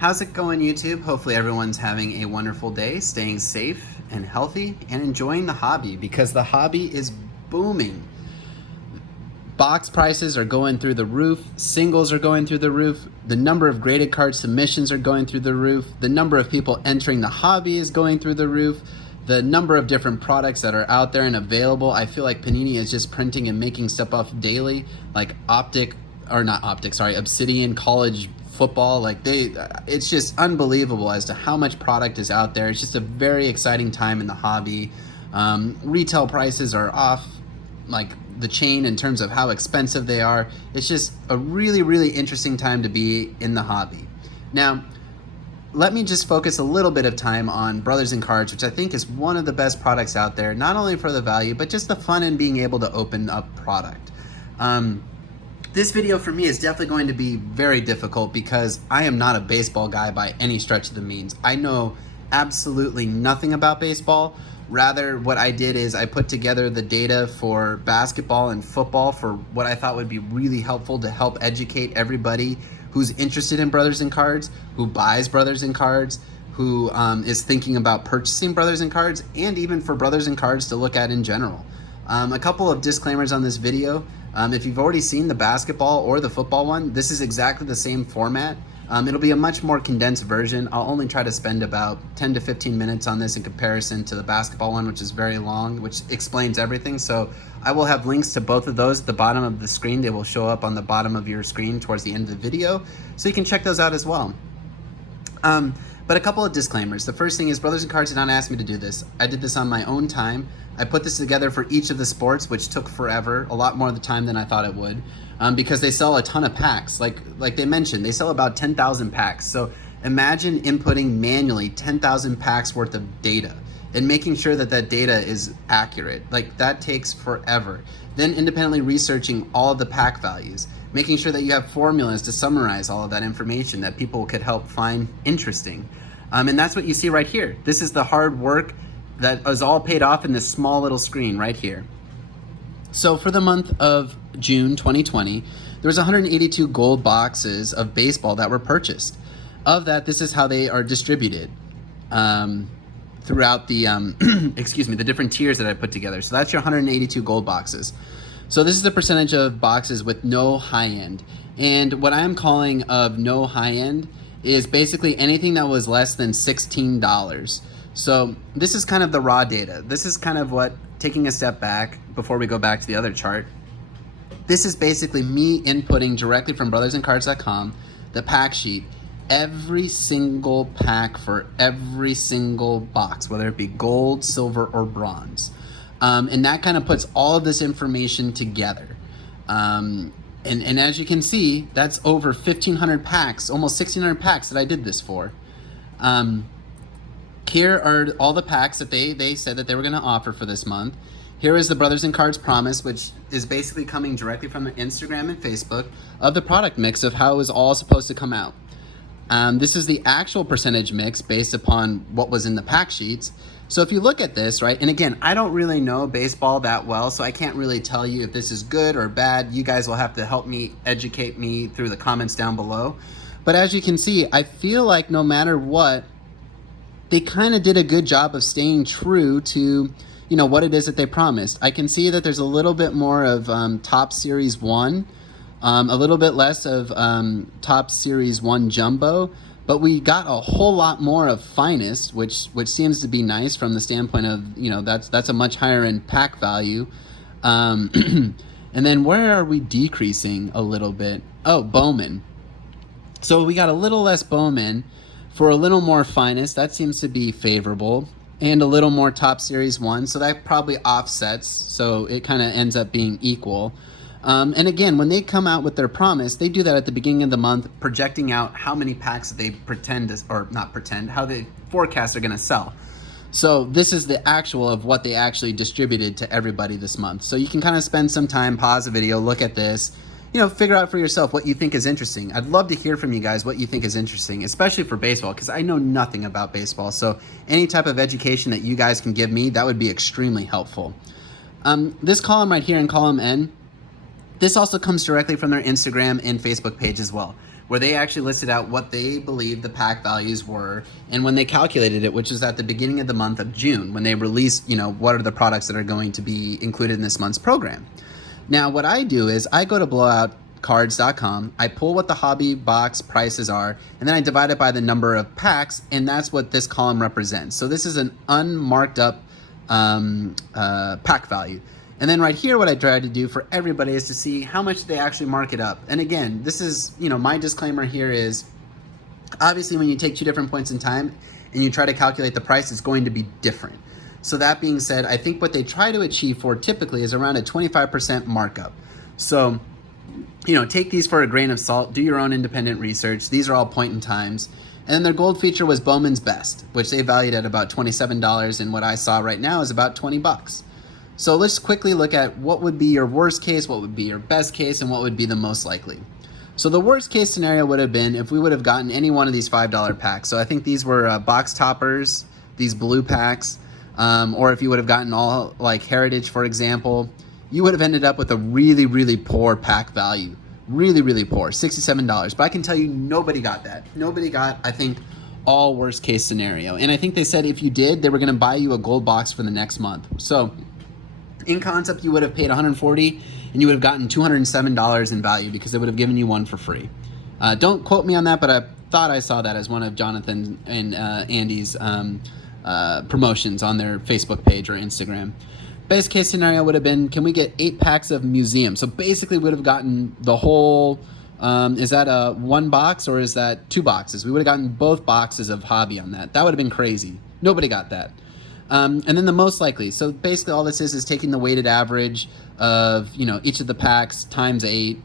How's it going, YouTube? Hopefully everyone's having a wonderful day, staying safe and healthy, and enjoying the hobby because the hobby is booming. Box prices are going through the roof, singles are going through the roof, the number of graded card submissions are going through the roof, the number of people entering the hobby is going through the roof, the number of different products that are out there and available. I feel like Panini is just printing and making stuff up daily, like Obsidian college football. It's just unbelievable as to how much product is out there. It's just a very exciting time in the hobby. Retail prices are off like the chain in terms of how expensive they are. It's just a really, really interesting time to be in the hobby. Now, let me just focus a little bit of time on Brothers in Cards, which I think is one of the best products out there, not only for the value, but just the fun in being able to open up product. This video for me is definitely going to be very difficult because I am not a baseball guy by any stretch of the means. I know absolutely nothing about baseball. Rather, what I did is I put together the data for basketball and football for what I thought would be really helpful to help educate everybody who's interested in Brothers in Cards, who buys Brothers in Cards, who is thinking about purchasing Brothers in Cards, and even for Brothers in Cards to look at in general. A couple of disclaimers on this video. If you've already seen the basketball or the football one, this is exactly the same format. It'll be a much more condensed version. I'll only try to spend about 10 to 15 minutes on this in comparison to the basketball one, which is very long, which explains everything. So I will have links to both of those at the bottom of the screen. They will show up on the bottom of your screen towards the end of the video, so you can check those out as well. But a couple of disclaimers. The first thing is Brothers in Cards did not ask me to do this. I did this on my own time. I put this together for each of the sports, which took forever, a lot more of the time than I thought it would, because they sell a ton of packs. Like they mentioned, they sell about 10,000 packs. So imagine inputting manually 10,000 packs worth of data and making sure that that data is accurate. Like, that takes forever. Then independently researching all of the pack values, making sure that you have formulas to summarize all of that information that people could help find interesting. And that's what you see right here. This is the hard work that is all paid off in this small little screen right here. So for the month of June 2020, there was 182 gold boxes of baseball that were purchased. Of that, this is how they are distributed throughout the, the different tiers that I put together. So that's your 182 gold boxes. So this is the percentage of boxes with no high end. And what I'm calling of no high end is basically anything that was less than $16. So this is kind of the raw data. This is kind of what, taking a step back before we go back to the other chart, this is basically me inputting directly from brothersincards.com the pack sheet, every single pack for every single box, whether it be gold, silver, or bronze. And that kind of puts all of this information together. And as you can see, that's over 1,500 packs, almost 1,600 packs that I did this for. Here are all the packs that they said that they were going to offer for this month. Here is the Brothers in Cards Promise, which is basically coming directly from the Instagram and Facebook of the product mix of how it was all supposed to come out. This is the actual percentage mix based upon what was in the pack sheets. So if you look at this, right, and again, I don't really know baseball that well, so I can't really tell you if this is good or bad. You guys will have to help me, educate me through the comments down below. But as you can see, I feel like no matter what, they kind of did a good job of staying true to, you know, what it is that they promised. I can see that there's a little bit more of Top Series 1, a little bit less of Top Series 1 Jumbo, but we got a whole lot more of Finest, which seems to be nice from the standpoint of, you know, that's a much higher end pack value. And then where are we decreasing a little bit? Oh, Bowman. So we got a little less Bowman for a little more Finest. That seems to be favorable, and a little more Top Series 1, so that probably offsets, so it kind of ends up being equal. And again, when they come out with their promise, they do that at the beginning of the month, projecting out how many packs they how they forecast they're going to sell. So this is the actual of what they actually distributed to everybody this month. So you can kind of spend some time, pause the video, look at this, you know, figure out for yourself what you think is interesting. I'd love to hear from you guys what you think is interesting, especially for baseball, because I know nothing about baseball. So any type of education that you guys can give me, that would be extremely helpful. This column right here in column N, this also comes directly from their Instagram and Facebook page as well. where they actually listed out what they believed the pack values were, and when they calculated it, which is at the beginning of the month of June, when they released, what are the products that are going to be included in this month's program. Now, what I do is I go to blowoutcards.com, I pull what the hobby box prices are, and then I divide it by the number of packs, and that's what this column represents. So this is an unmarked up pack value. And then right here, what I try to do for everybody is to see how much they actually mark it up. And again, this is, my disclaimer here is, obviously when you take two different points in time and you try to calculate the price, it's going to be different. So that being said, I think what they try to achieve for typically is around a 25% markup. So, take these for a grain of salt, do your own independent research. These are all point in times. And then their gold feature was Bowman's Best, which they valued at about $27, and what I saw right now is about $20. So let's quickly look at what would be your worst case, what would be your best case, and what would be the most likely. So the worst case scenario would have been if we would have gotten any one of these $5 packs. So I think these were box toppers, these blue packs, or if you would have gotten all like Heritage, for example, you would have ended up with a really, really poor pack value. Really, really poor, $67. But I can tell you nobody got that. Nobody got, I think, all worst case scenario. And I think they said if you did, they were gonna buy you a gold box for the next month. So in concept, you would have paid $140 and you would have gotten $207 in value because they would have given you one for free. Don't quote me on that, but I thought I saw that as one of Jonathan and Andy's promotions on their Facebook page or Instagram. Best case scenario would have been, can we get 8 packs of Museum? So basically we would have gotten the whole, is that a 1 box or is that 2 boxes? We would have gotten both boxes of Hobby on that. That would have been crazy. Nobody got that. And then the most likely. So basically all this is taking the weighted average of, each of the packs times 8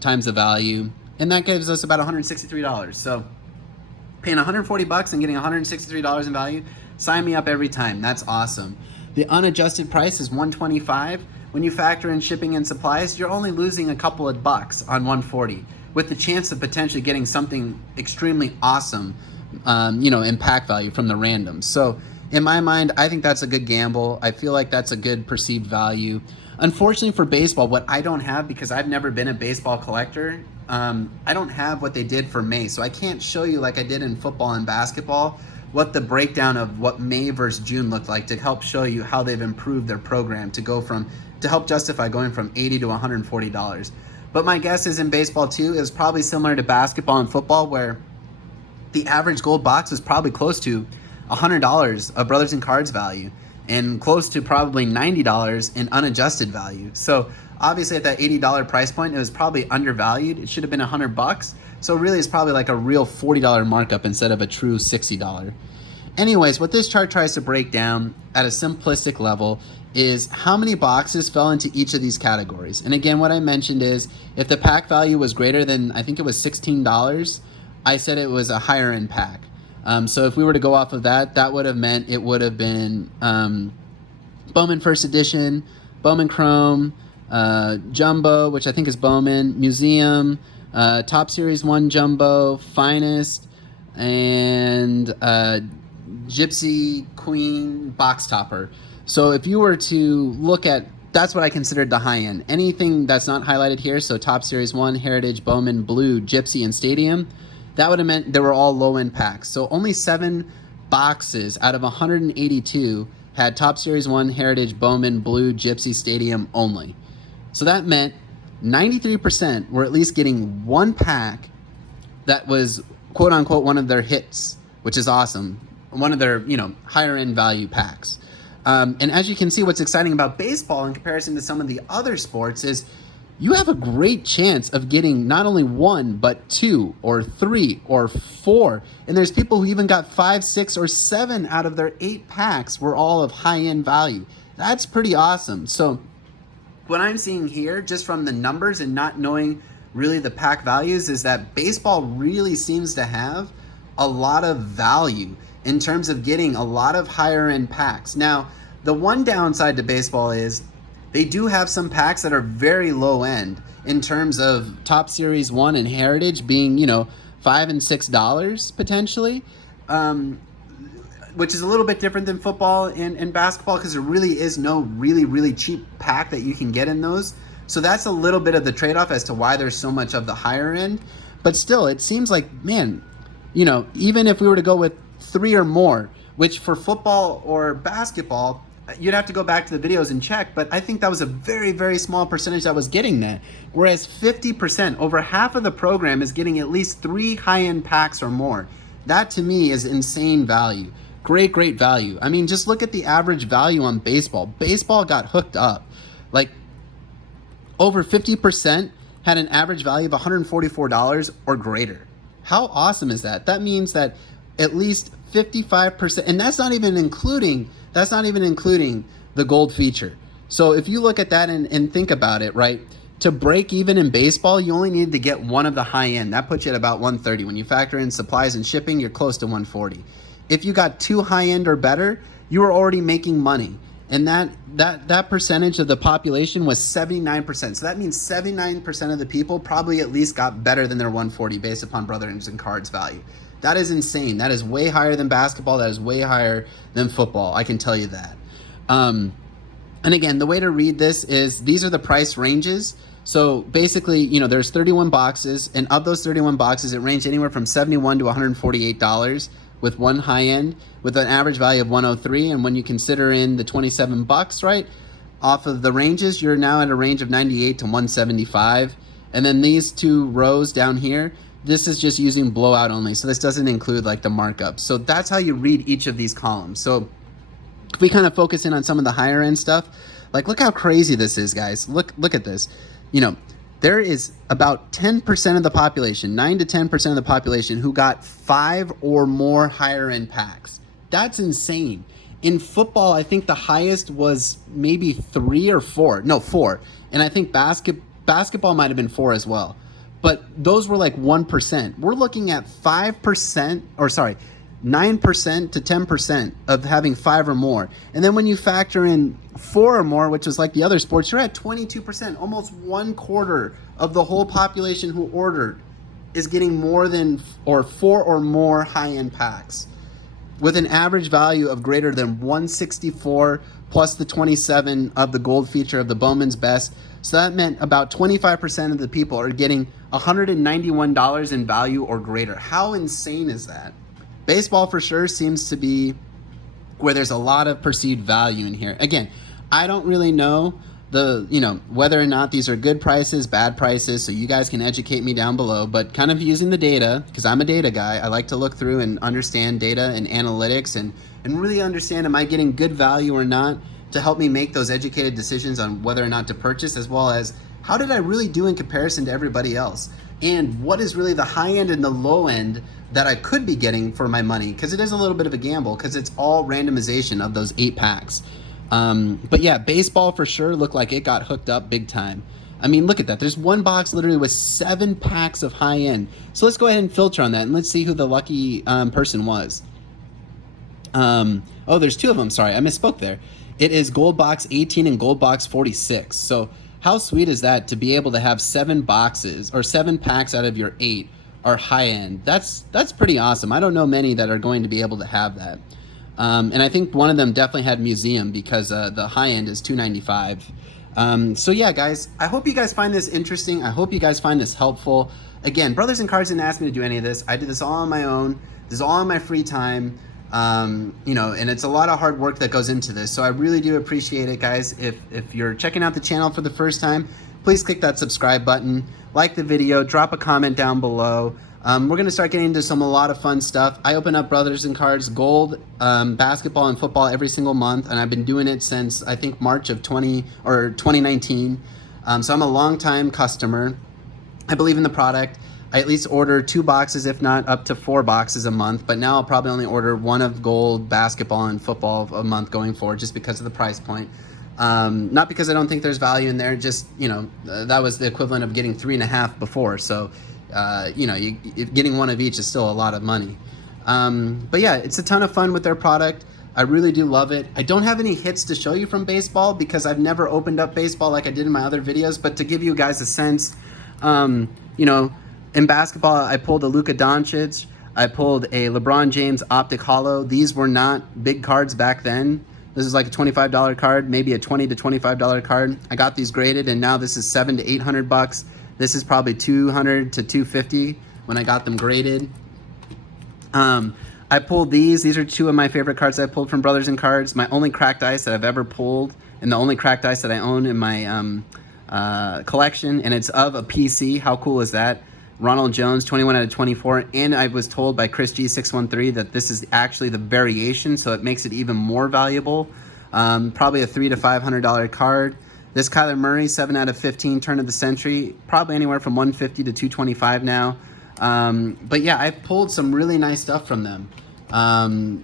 times the value. And that gives us about $163. So paying $140 and getting $163 in value, sign me up every time. That's awesome. The unadjusted price is $125. When you factor in shipping and supplies, you're only losing a couple of bucks on $140 with the chance of potentially getting something extremely awesome, in pack value from the randoms. So in my mind, I think that's a good gamble. I feel like that's a good perceived value. Unfortunately for baseball, what I don't have, because I've never been a baseball collector, I don't have what they did for May. So I can't show you like I did in football and basketball, what the breakdown of what May versus June looked like to help show you how they've improved their program to help justify going from $80 to $140. But my guess is in baseball too, is probably similar to basketball and football, where the average gold box is probably close to $100 of Brothers and Cards value and close to probably $90 in unadjusted value. So obviously at that $80 price point, it was probably undervalued. It should have been $100. So really it's probably like a real $40 markup instead of a true $60. Anyways, what this chart tries to break down at a simplistic level is how many boxes fell into each of these categories. And again, what I mentioned is if the pack value was greater than, I think it was $16, I said it was a higher end pack. So if we were to go off of that, that would have meant it would have been Bowman First Edition, Bowman Chrome, Jumbo, which I think is Bowman, Museum, Top Series 1 Jumbo, Finest, and Gypsy Queen Box Topper. So if you were to look at, that's what I considered the high end. Anything that's not highlighted here, so Top Series 1, Heritage, Bowman, Blue, Gypsy, and Stadium, that would have meant they were all low-end packs. So only 7 boxes out of 182 had Top Series 1, Heritage, Bowman, Blue, Gypsy, Stadium only. So that meant 93% were at least getting 1 pack that was quote-unquote one of their hits, which is awesome. One of their, higher-end value packs. And as you can see, what's exciting about baseball in comparison to some of the other sports is you have a great chance of getting not only 1, but 2 or 3 or 4. And there's people who even got 5, 6, or 7 out of their 8 packs were all of high-end value. That's pretty awesome. So what I'm seeing here, just from the numbers and not knowing really the pack values, is that baseball really seems to have a lot of value in terms of getting a lot of higher-end packs. Now, the one downside to baseball is they do have some packs that are very low end in terms of Top Series 1 and Heritage being, $5 and $6 potentially, which is a little bit different than football and basketball because there really is no really, really cheap pack that you can get in those. So that's a little bit of the trade-off as to why there's so much of the higher end. But still, it seems like, man, even if we were to go with 3 or more, which for football or basketball, you'd have to go back to the videos and check, but I think that was a very, very small percentage that was getting that. Whereas 50%, over half of the program, is getting at least 3 high-end packs or more. That to me is insane value. Great, great value. I mean, just look at the average value on baseball. Baseball got hooked up. Like, over 50% had an average value of $144 or greater. How awesome is that? That means that at least 55%, and that's not even including the gold feature. So if you look at that and think about it, right? To break even in baseball, you only need to get one of the high end. That puts you at about 130. When you factor in supplies and shipping, you're close to 140. If you got 2 high end or better, you were already making money. And that percentage of the population was 79%. So that means 79% of the people probably at least got better than their 140 based upon Brothers and Cards value. That is insane. That is way higher than basketball. That is way higher than football. I can tell you that. And again, the way to read this is these are the price ranges. So basically, there's 31 boxes, and of those 31 boxes, it ranged anywhere from $71 to $148 with one high end, with an average value of 103. And when you consider in the 27 bucks, right, off of the ranges, you're now at a range of 98 to 175. And then these 2 rows down here, this is just using blowout only. So this doesn't include like the markups. So that's how you read each of these columns. So if we kind of focus in on some of the higher end stuff, like look how crazy this is, guys. Look at this. There is about 10% of the population, 9 to 10% of the population who got 5 or more higher end packs. That's insane. In football, I think the highest was maybe 3 or 4. No, 4. And I think basketball might have been 4 as well. But those were like 1%. We're looking at 9% to 10% of having 5 or more. And then when you factor in 4 or more, which was like the other sports, you're at 22%. Almost 1/4 of the whole population who ordered is getting more than or 4 or more high-end packs with an average value of greater than 164 plus the 27 of the gold feature of the Bowman's Best. So that meant about 25% of the people are getting $191 in value or greater. How insane is that? Baseball for sure seems to be where there's a lot of perceived value in here. Again, I don't really know whether or not these are good prices, bad prices, so you guys can educate me down below, but kind of using the data, because I'm a data guy, I like to look through and understand data and analytics and really understand, am I getting good value or not, to help me make those educated decisions on whether or not to purchase, as well as how did I really do in comparison to everybody else? And what is really the high end and the low end that I could be getting for my money? Because it is a little bit of a gamble, because it's all randomization of those 8 packs. But yeah, baseball for sure looked like it got hooked up big time. I mean, look at that. There's one box literally with 7 packs of high end. So let's go ahead and filter on that, and let's see who the lucky person was. Oh, there's 2 of them. Sorry, I misspoke there. It is Gold Box 18 and Gold Box 46. So how sweet is that to be able to have 7 boxes or 7 packs out of your 8 are high end? That's pretty awesome. I don't know many that are going to be able to have that. And I think one of them definitely had museum, because the high end is $295. So yeah, guys, I hope you guys find this interesting. I hope you guys find this helpful. Again, Brothers and Cards didn't ask me to do any of this. I did this all on my own. This is all in my free time. And it's a lot of hard work that goes into this. So I really do appreciate it, guys. If you're checking out the channel for the first time, please click that subscribe button, like the video, drop a comment down below. We're going to start getting into a lot of fun stuff. I open up Brothers and Cards Gold, basketball and football every single month, and I've been doing it since I think March of 2019. So I'm a long-time customer. I believe in the product. I at least order 2 boxes, if not up to 4 boxes a month, but now I'll probably only order 1 of gold, basketball, and football a month going forward, just because of the price point. Not because I don't think there's value in there, just, that was the equivalent of getting 3.5 before. So, getting 1 of each is still a lot of money. But yeah, it's a ton of fun with their product. I really do love it. I don't have any hits to show you from baseball because I've never opened up baseball like I did in my other videos, but to give you guys a sense, in basketball, I pulled a Luka Doncic. I pulled a LeBron James Optic Holo. These were not big cards back then. This is like a $25 card, maybe a $20 to $25 card. I got these graded, and now this is $700 to $800. This is probably $200 to $250. when I got them graded. I pulled these. These are two of my favorite cards I pulled from Brothers and Cards. My only cracked ice that I've ever pulled, and the only cracked ice that I own in my collection, and it's of a PC. How cool is that? Ronald Jones, 21 out of 24, and I was told by Chris G613 that this is actually the variation, so it makes it even more valuable. Probably a $300 to $500 card. This Kyler Murray, 7 out of 15, turn of the century, probably anywhere from 150 to 225 now. But yeah, I've pulled some really nice stuff from them.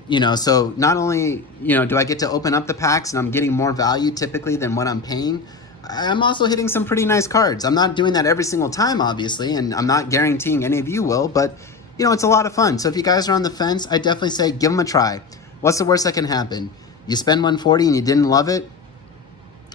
You know, so not only, you know, do I get to open up the packs and I'm getting more value typically than what I'm paying, I'm also hitting some pretty nice cards. I'm not doing that every single time, obviously, and I'm not guaranteeing any of you will, but, you know, it's a lot of fun. So if you guys are on the fence, I definitely say give them a try. What's the worst that can happen? You spend $140 and you didn't love it?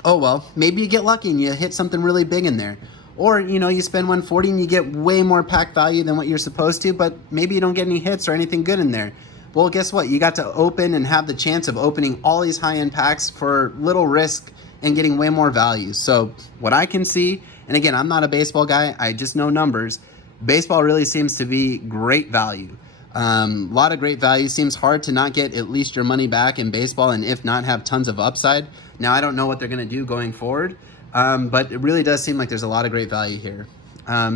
Oh, well, maybe you get lucky and you hit something really big in there. Or, you know, you spend $140 and you get way more pack value than what you're supposed to, but maybe you don't get any hits or anything good in there. Well, guess what? You got to open and have the chance of opening all these high-end packs for little risk and getting way more value. So what I can see, and again, I'm not a baseball guy, I just know numbers, baseball really seems to be great value. A lot of great value. Seems hard to not get at least your money back in baseball, and if not, have tons of upside. Now, I don't know what they're going to do going forward, but it really does seem like there's a lot of great value here.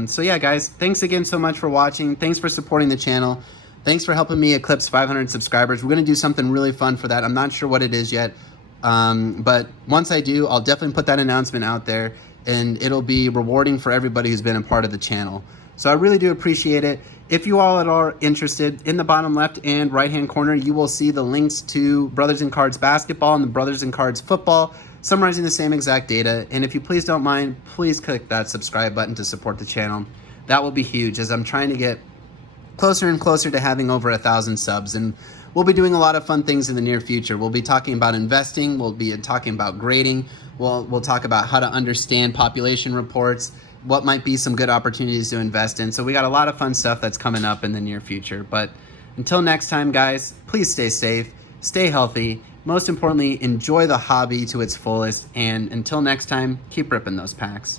So yeah, guys, thanks again so much for watching. Thanks for supporting the channel. Thanks for helping me eclipse 500 subscribers. We're going to do something really fun for that. I'm not sure what it is yet, but once I do, I'll definitely put that announcement out there, and it'll be rewarding for everybody who's been a part of the channel. So I really do appreciate it. If you all are interested, in the bottom left and right hand corner, you will see the links to Brothers and Cards basketball and the Brothers and Cards football, summarizing the same exact data. And if you please don't mind, please click that subscribe button to support the channel. That will be huge, as I'm trying to get closer and closer to having over 1,000 subs. And we'll be doing a lot of fun things in the near future. We'll be talking about investing. We'll be talking about grading. We'll talk about how to understand population reports, what might be some good opportunities to invest in. So we got a lot of fun stuff that's coming up in the near future. But until next time, guys, please stay safe, stay healthy. Most importantly, enjoy the hobby to its fullest. And until next time, keep ripping those packs.